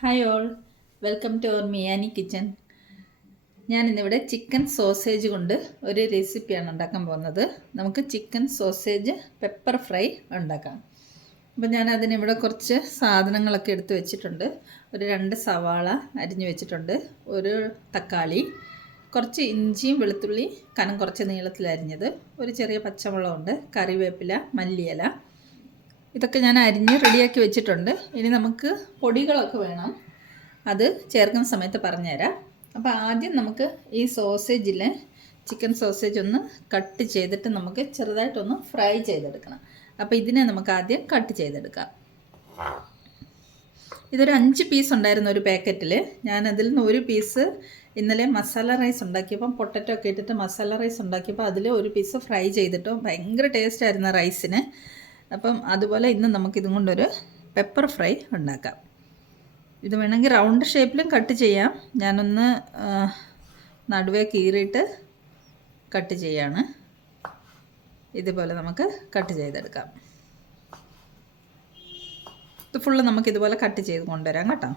Hi all, welcome to our Miyani kitchen. ഞാനിന്നിവിടെ chicken sausage കൊണ്ട് ഒരു റെസിപ്പിയാണ് ഉണ്ടാക്കാൻ പോകുന്നത്. നമുക്ക് ചിക്കൻ സോസേജ് പെപ്പർ ഫ്രൈ ഉണ്ടാക്കാം. അപ്പോൾ ഞാൻ അതിനിവിടെ കുറച്ച് സാധനങ്ങളൊക്കെ എടുത്ത് വെച്ചിട്ടുണ്ട്. ഒരു 2 സവാള അരിഞ്ഞു വെച്ചിട്ടുണ്ട്, ഒരു തക്കാളി, കുറച്ച് ഇഞ്ചിയും വെളുത്തുള്ളി കനം കുറച്ച് നീളത്തിൽ അരിഞ്ഞത്, ഒരു ചെറിയ പച്ചമുളകുണ്ട്, കറിവേപ്പില, മല്ലിയില. ഇതൊക്കെ ഞാൻ അരിഞ്ഞ് റെഡിയാക്കി വെച്ചിട്ടുണ്ട്. ഇനി നമുക്ക് പൊടികളൊക്കെ വേണം, അത് ചേർക്കുന്ന സമയത്ത് പറഞ്ഞുതരാം. അപ്പോൾ ആദ്യം നമുക്ക് ഈ സോസേജിൽ ചിക്കൻ സോസേജ് ഒന്ന് കട്ട് ചെയ്തിട്ട് നമുക്ക് ചെറുതായിട്ടൊന്ന് ഫ്രൈ ചെയ്തെടുക്കണം. അപ്പോൾ ഇതിനെ നമുക്ക് ആദ്യം കട്ട് ചെയ്തെടുക്കാം. ഇതൊരു 5 പീസ് ഉണ്ടായിരുന്നു ഒരു പാക്കറ്റിൽ. ഞാനതിൽ നിന്ന് ഒരു പീസ് ഇന്നലെ മസാല റൈസ് ഉണ്ടാക്കിയപ്പം പൊട്ടറ്റോ ഒക്കെ ഇട്ടിട്ട് മസാല റൈസ് ഉണ്ടാക്കിയപ്പോൾ അതിൽ ഒരു പീസ് ഫ്രൈ ചെയ്തിട്ട് ഭയങ്കര ടേസ്റ്റ് ആയിരുന്നു റൈസിന്. അപ്പം അതുപോലെ ഇന്ന് നമുക്കിതും കൊണ്ടൊരു പെപ്പർ ഫ്രൈ ഉണ്ടാക്കാം. ഇത് വേണമെങ്കിൽ റൗണ്ട് ഷേപ്പിലും കട്ട് ചെയ്യാം. ഞാനൊന്ന് നടുവേ കീറിയിട്ട് കട്ട് ചെയ്യാണ്. ഇതുപോലെ നമുക്ക് കട്ട് ചെയ്തെടുക്കാം. ഇത് ഫുള്ള് നമുക്കിതുപോലെ കട്ട് ചെയ്ത് കൊണ്ടുവരാം കേട്ടോ.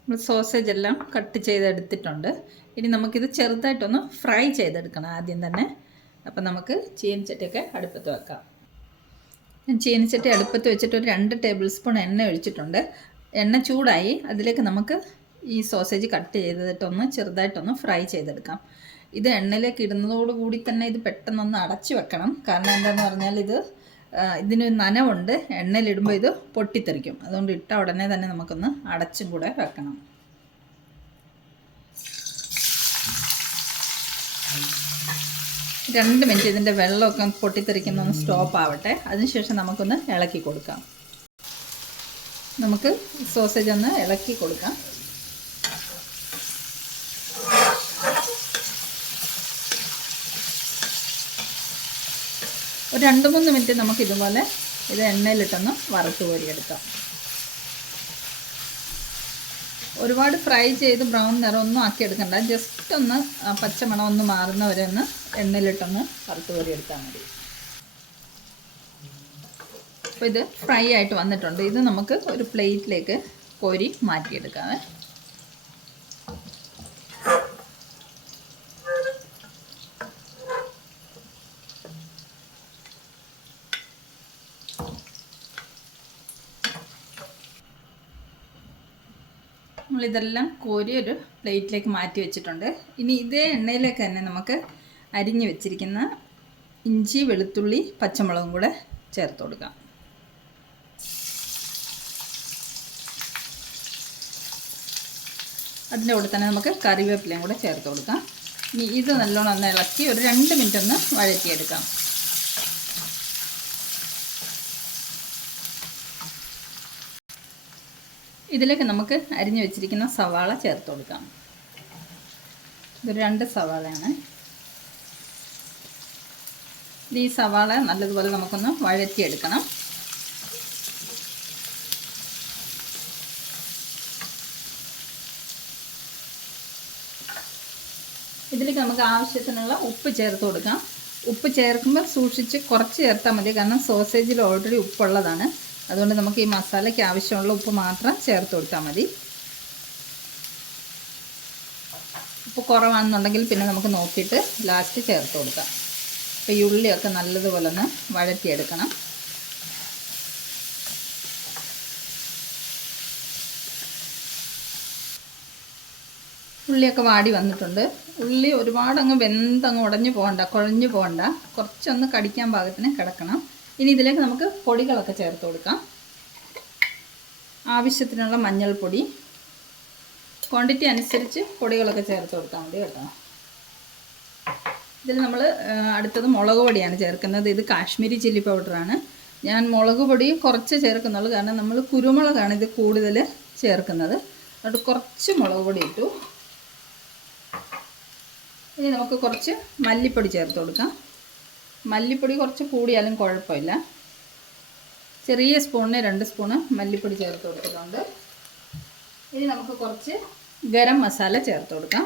നമ്മൾ സോസേജ് എല്ലാം കട്ട് ചെയ്തെടുത്തിട്ടുണ്ട്. ഇനി നമുക്കിത് ചെറുതായിട്ടൊന്ന് ഫ്രൈ ചെയ്തെടുക്കണം ആദ്യം തന്നെ. അപ്പം നമുക്ക് ചീനച്ചട്ടിയൊക്കെ അടുപ്പത്ത് വെക്കാം. ഞാൻ ചീനച്ചട്ടി അടുപ്പത്ത് വെച്ചിട്ട് ഒരു 2 ടേബിൾ സ്പൂൺ എണ്ണ ഒഴിച്ചിട്ടുണ്ട്. എണ്ണ ചൂടായി, അതിലേക്ക് നമുക്ക് ഈ സോസേജ് കട്ട് ചെയ്തിട്ടൊന്ന് ചെറുതായിട്ടൊന്ന് ഫ്രൈ ചെയ്തെടുക്കാം. ഇത് എണ്ണയിലേക്ക് ഇടുന്നതോടുകൂടി തന്നെ ഇത് പെട്ടെന്നൊന്ന് അടച്ചു വെക്കണം. കാരണം എന്താണെന്ന് പറഞ്ഞാൽ ഇതിന് നനവുണ്ട്, എണ്ണയിലിടുമ്പോൾ ഇത് പൊട്ടിത്തെറിക്കും. അതുകൊണ്ട് ഇട്ട ഉടനെ തന്നെ നമുക്കൊന്ന് അടച്ചും കൂടെ വെക്കണം. രണ്ട് മിനിറ്റ് ഇതിൻ്റെ വെള്ളമൊക്കെ പൊട്ടിത്തെറിക്കുന്നൊന്ന് സ്റ്റോപ്പ് ആവട്ടെ. അതിനുശേഷം നമുക്കൊന്ന് ഇളക്കി കൊടുക്കാം. നമുക്ക് സോസേജ് ഒന്ന് ഇളക്കി കൊടുക്കാം. ഒരു 2-3 മിനിറ്റ് നമുക്കിതുപോലെ ഇത് എണ്ണയിലിട്ടൊന്ന് വറുത്ത് കോരിയെടുക്കാം. ഒരുപാട് ഫ്രൈ ചെയ്ത് ബ്രൗൺ നിറമൊന്നും ആക്കിയെടുക്കണ്ട. ജസ്റ്റ് ഒന്ന് പച്ചമണം ഒന്ന് മാറുന്നവരെ ഒന്ന് എണ്ണയിലിട്ടൊന്ന് വറുത്ത് കോരിയെടുത്താൽ മതി. അപ്പോൾ ഇത് ഫ്രൈ ആയിട്ട് വന്നിട്ടുണ്ട്. ഇത് നമുക്ക് ഒരു പ്ലേറ്റിലേക്ക് കോരി മാറ്റിയെടുക്കാവേ. നമ്മളിതെല്ലാം കോരി ഒരു പ്ലേറ്റിലേക്ക് മാറ്റി വെച്ചിട്ടുണ്ട്. ഇനി ഇതേ എണ്ണയിലേക്ക് തന്നെ നമുക്ക് അരിഞ്ഞു വെച്ചിരിക്കുന്ന ഇഞ്ചി, വെളുത്തുള്ളി, പച്ചമുളകും കൂടെ ചേർത്ത് കൊടുക്കാം. അതിൻ്റെ കൂടെ തന്നെ നമുക്ക് കറിവേപ്പിലയും കൂടെ ചേർത്ത് കൊടുക്കാം. ഇനി ഇത് നല്ലോണം ഒന്ന് ഇളക്കി ഒരു 2 മിനിറ്റ് ഒന്ന് വഴറ്റിയെടുക്കാം. ഇതിലേക്ക് നമുക്ക് അരിഞ്ഞു വെച്ചിരിക്കുന്ന സവാള ചേർത്ത് കൊടുക്കാം. ഇതൊരു 2 സവാളയാണ്. ഈ സവാള നല്ലതുപോലെ നമുക്കൊന്ന് വഴറ്റിയെടുക്കണം. ഇതിലേക്ക് നമുക്ക് ആവശ്യത്തിനുള്ള ഉപ്പ് ചേർത്ത് കൊടുക്കാം. ഉപ്പ് ചേർക്കുമ്പോൾ സൂക്ഷിച്ച് കുറച്ച് ചേർത്താൽ മതി. കാരണം സോസേജിൽ ഓൾറെഡി ഉപ്പുള്ളതാണ്. അതുകൊണ്ട് നമുക്ക് ഈ മസാലയ്ക്ക് ആവശ്യമുള്ള ഉപ്പ് മാത്രം ചേർത്ത് കൊടുത്താൽ മതി. ഉപ്പ് കുറവാണെന്നുണ്ടെങ്കിൽ പിന്നെ നമുക്ക് നോക്കിയിട്ട് ലാസ്റ്റ് ചേർത്ത് കൊടുക്കാം. അപ്പോൾ ഈ ഉള്ളിയൊക്കെ നല്ലതുപോലെ ഒന്ന് വഴറ്റിയെടുക്കണം. ഉള്ളിയൊക്കെ വാടി വന്നിട്ടുണ്ട്. ഉള്ളി ഒരുപാട് വെന്തങ്ങ് ഉടഞ്ഞു പോകണ്ട, കുഴഞ്ഞു പോകണ്ട, കുറച്ചൊന്ന് കടിക്കാൻ പാകത്തിന് കിടക്കണം. ഇനി ഇതിലേക്ക് നമുക്ക് പൊടികളൊക്കെ ചേർത്ത് കൊടുക്കാം. ആവശ്യത്തിനുള്ള മഞ്ഞൾപ്പൊടി, ക്വാണ്ടിറ്റി അനുസരിച്ച് പൊടികളൊക്കെ ചേർത്ത് കൊടുത്താൽ മതി കേട്ടോ. ഇതിൽ നമ്മൾ അടുത്തത് മുളക് പൊടിയാണ് ചേർക്കുന്നത്. ഇത് കാശ്മീരി ചില്ലി പൗഡറാണ്. ഞാൻ മുളക് പൊടി കുറച്ച് ചേർക്കുന്നുള്ളൂ, കാരണം നമ്മൾ കുരുമുളകാണ് ഇത് കൂടുതൽ ചേർക്കുന്നത്. അതുകൊണ്ട് കുറച്ച് മുളക് പൊടി ഇട്ടു. ഇനി നമുക്ക് കുറച്ച് മല്ലിപ്പൊടി ചേർത്ത് കൊടുക്കാം. മല്ലിപ്പൊടി കുറച്ച് കൂടിയാലും കുഴപ്പമില്ല. ചെറിയ സ്പൂണിന് 2 സ്പൂണ് മല്ലിപ്പൊടി ചേർത്ത് കൊടുത്തിട്ടുണ്ട്. ഇനി നമുക്ക് കുറച്ച് ഗരം മസാല ചേർത്ത് കൊടുക്കാം.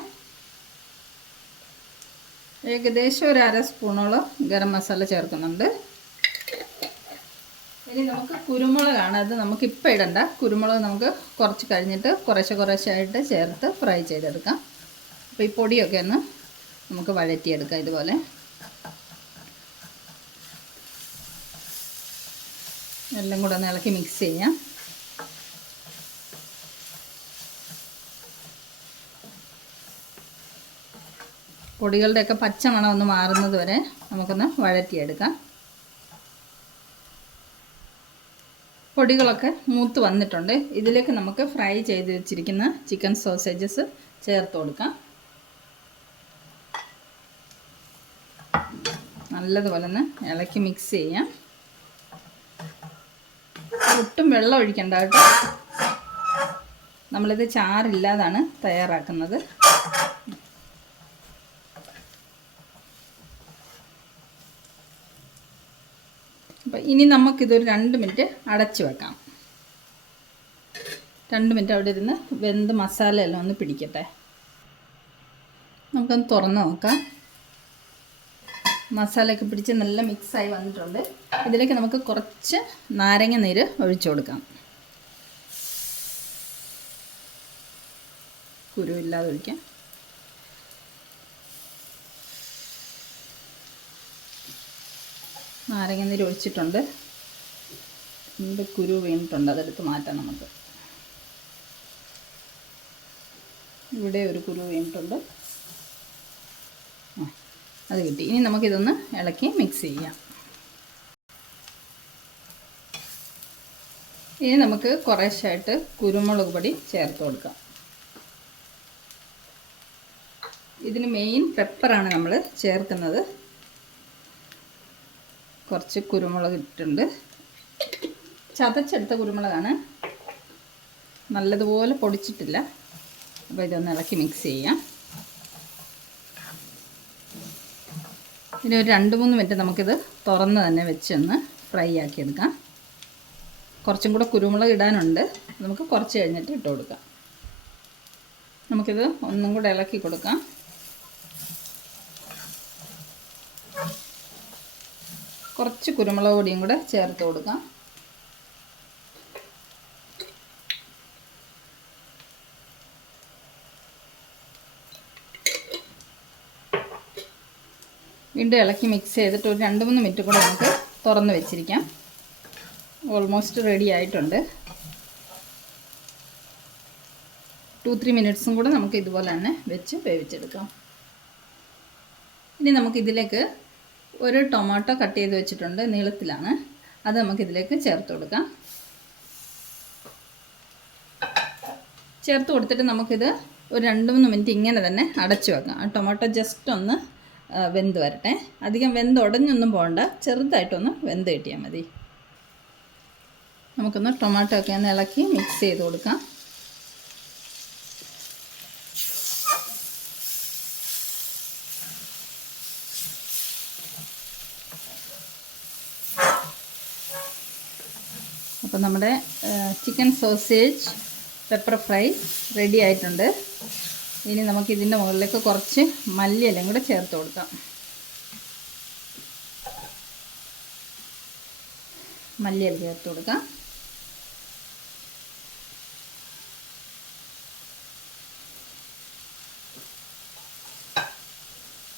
ഏകദേശം ഒരു 1/2 സ്പൂണോളം ഗരം മസാല ചേർക്കുന്നുണ്ട്. ഇനി നമുക്ക് കുരുമുളകാണ്, അത് നമുക്കിപ്പോൾ ഇടണ്ട. കുരുമുളക് നമുക്ക് കുറച്ച് കഴിഞ്ഞിട്ട് കുറേശ്ശായിട്ട് ചേർത്ത് ഫ്രൈ ചെയ്തെടുക്കാം. അപ്പോൾ ഈ പൊടിയൊക്കെ ഒന്ന് നമുക്ക് വഴറ്റിയെടുക്കാം. ഇതുപോലെ എല്ലാം കൂടെ ഒന്ന് ഇളക്കി മിക്സ് ചെയ്യാം. പൊടികളുടെയൊക്കെ പച്ചമണം ഒന്ന് മാറുന്നത് വരെ നമുക്കൊന്ന് വഴറ്റിയെടുക്കാം. പൊടികളൊക്കെ മൂത്ത് വന്നിട്ടുണ്ട്. ഇതിലേക്ക് നമുക്ക് ഫ്രൈ ചെയ്ത് വെച്ചിരിക്കുന്ന ചിക്കൻ സോസേജസ് ചേർത്ത് കൊടുക്കാം. നല്ലതുപോലെ ഒന്ന് ഇളക്കി മിക്സ് ചെയ്യാം. ഒട്ടും വെള്ളം ഒഴിക്കണ്ട കേട്ടോ. നമ്മളിത് ചാറില്ലാതാണ് തയ്യാറാക്കുന്നത്. അപ്പോൾ ഇനി നമുക്കിതൊരു 2 മിനിറ്റ് അടച്ചു വെക്കാം. 2 മിനിറ്റ് അവിടെ ഇരുന്ന് വെന്ത് മസാലയെല്ലാം ഒന്ന് പിടിക്കട്ടെ. നമുക്കൊന്ന് തുറന്ന് നോക്കാം. മസാലയൊക്കെ പിടിച്ച് നല്ല മിക്സായി വന്നിട്ടുണ്ട്. ഇതിലേക്ക് നമുക്ക് കുറച്ച് നാരങ്ങ നീര് ഒഴിച്ചു കൊടുക്കാം. കുരുവില്ലാതെ ഒഴിക്കാം. നാരങ്ങ നീര് ഒഴിച്ചിട്ടുണ്ട്. ഇതിൻ്റെ കുരു വീണിട്ടുണ്ട്, അതെടുത്ത് മാറ്റാം നമുക്ക്. ഇവിടെ ഒരു കുരു വീണിട്ടുണ്ട്. അത് കിട്ടി. ഇനി നമുക്കിതൊന്ന് ഇളക്കി മിക്സ് ചെയ്യാം. ഇനി നമുക്ക് കുറേശ്ശായിട്ട് കുരുമുളക് പൊടി ചേർത്ത് കൊടുക്കാം. ഇതിന് മെയിൻ പെപ്പറാണ് നമ്മൾ ചേർക്കുന്നത്. കുറച്ച് കുരുമുളക് ഇട്ടിട്ടുണ്ട്. ചതച്ചെടുത്ത കുരുമുളകാണ്, നല്ലതുപോലെ പൊടിച്ചിട്ടില്ല. അപ്പോൾ ഇതൊന്ന് ഇളക്കി മിക്സ് ചെയ്യാം. ഇനി ഒരു 2-3 മിനിറ്റ് നമുക്കിത് തുറന്ന് തന്നെ വെച്ചൊന്ന് ഫ്രൈ ആക്കിയെടുക്കാം. കുറച്ചും കൂടെ കുരുമുളക് ഇടാനുണ്ട്, നമുക്ക് കുറച്ച് കഴിഞ്ഞിട്ട് ഇട്ട് കൊടുക്കാം. നമുക്കിത് ഒന്നും കൂടെ ഇളക്കി കൊടുക്കാം. കുറച്ച് കുരുമുളക് പൊടിയും കൂടെ ചേർത്ത് കൊടുക്കാം. വീണ്ടും ഇളക്കി മിക്സ് ചെയ്തിട്ട് ഒരു 2-3 മിനിറ്റ് കൂടെ നമുക്ക് തുറന്ന് വെച്ചിരിക്കാം. ഓൾമോസ്റ്റ് റെഡി ആയിട്ടുണ്ട്. 2-3 മിനിറ്റ്സും കൂടെ നമുക്ക് ഇതുപോലെ തന്നെ വെച്ച് വേവിച്ചെടുക്കാം. ഇനി നമുക്കിതിലേക്ക് ഒരു ടൊമാറ്റോ കട്ട് ചെയ്ത് വെച്ചിട്ടുണ്ട്, നീളത്തിലാണ്. അത് നമുക്കിതിലേക്ക് ചേർത്ത് കൊടുക്കാം. ചേർത്ത് കൊടുത്തിട്ട് നമുക്കിത് ഒരു 2-3 മിനിറ്റ് ഇങ്ങനെ തന്നെ അടച്ചു വെക്കാം. ആ ടൊമാറ്റോ ജസ്റ്റ് ഒന്ന് വെന്ത് വരട്ടെ. അധികം വെന്ത് ഉടഞ്ഞൊന്നും പോകണ്ട, ചെറുതായിട്ടൊന്ന് വെന്ത് കിട്ടിയാൽ മതി. നമുക്കൊന്ന് ടൊമാറ്റോ ഒക്കെ ഒന്ന് ഇളക്കി മിക്സ് ചെയ്ത് കൊടുക്കാം. അപ്പോൾ നമ്മുടെ chicken sausage pepper fry ready ആയിട്ടുണ്ട്. ഇനി നമുക്കിതിൻ്റെ മുകളിലേക്ക് കുറച്ച് മല്ലിയിലയും കൂടെ ചേർത്ത് കൊടുക്കാം. മല്ലിയില ചേർത്ത് കൊടുക്കാം.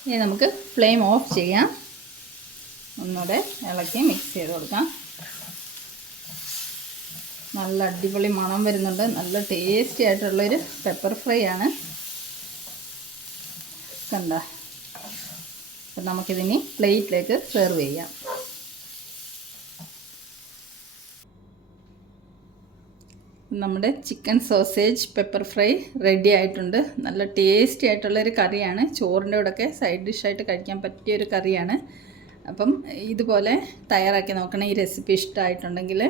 ഇനി നമുക്ക് ഫ്ലെയിം ഓഫ് ചെയ്യാം. ഒന്നുകൂടെ ഇളക്കി മിക്സ് ചെയ്ത് കൊടുക്കാം. നല്ല അടിപൊളി മണം വരുന്നുണ്ട്. നല്ല ടേസ്റ്റി ആയിട്ടുള്ളൊരു പെപ്പർ ഫ്രൈ ആണ്. കണ്ട. അപ്പം നമുക്കിതിനി പ്ലേറ്റിലേക്ക് സെർവ് ചെയ്യാം. നമ്മുടെ chicken sausage pepper fry ready ആയിട്ടുണ്ട്. നല്ല ടേസ്റ്റി ആയിട്ടുള്ളൊരു കറിയാണ്. ചോറിൻ്റെ കൂടെയൊക്കെ സൈഡ് ഡിഷായിട്ട് കഴിക്കാൻ പറ്റിയൊരു കറിയാണ്. അപ്പം ഇതുപോലെ തയ്യാറാക്കി നോക്കണം. ഈ റെസിപ്പി ഇഷ്ടമായിട്ടുണ്ടെങ്കിൽ.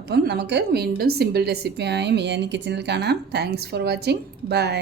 അപ്പം നമുക്ക് വീണ്ടും സിമ്പിൾ റെസിപ്പിയായി മിയാനി കിച്ചണിൽ കാണാം. Thanks for watching. ബൈ.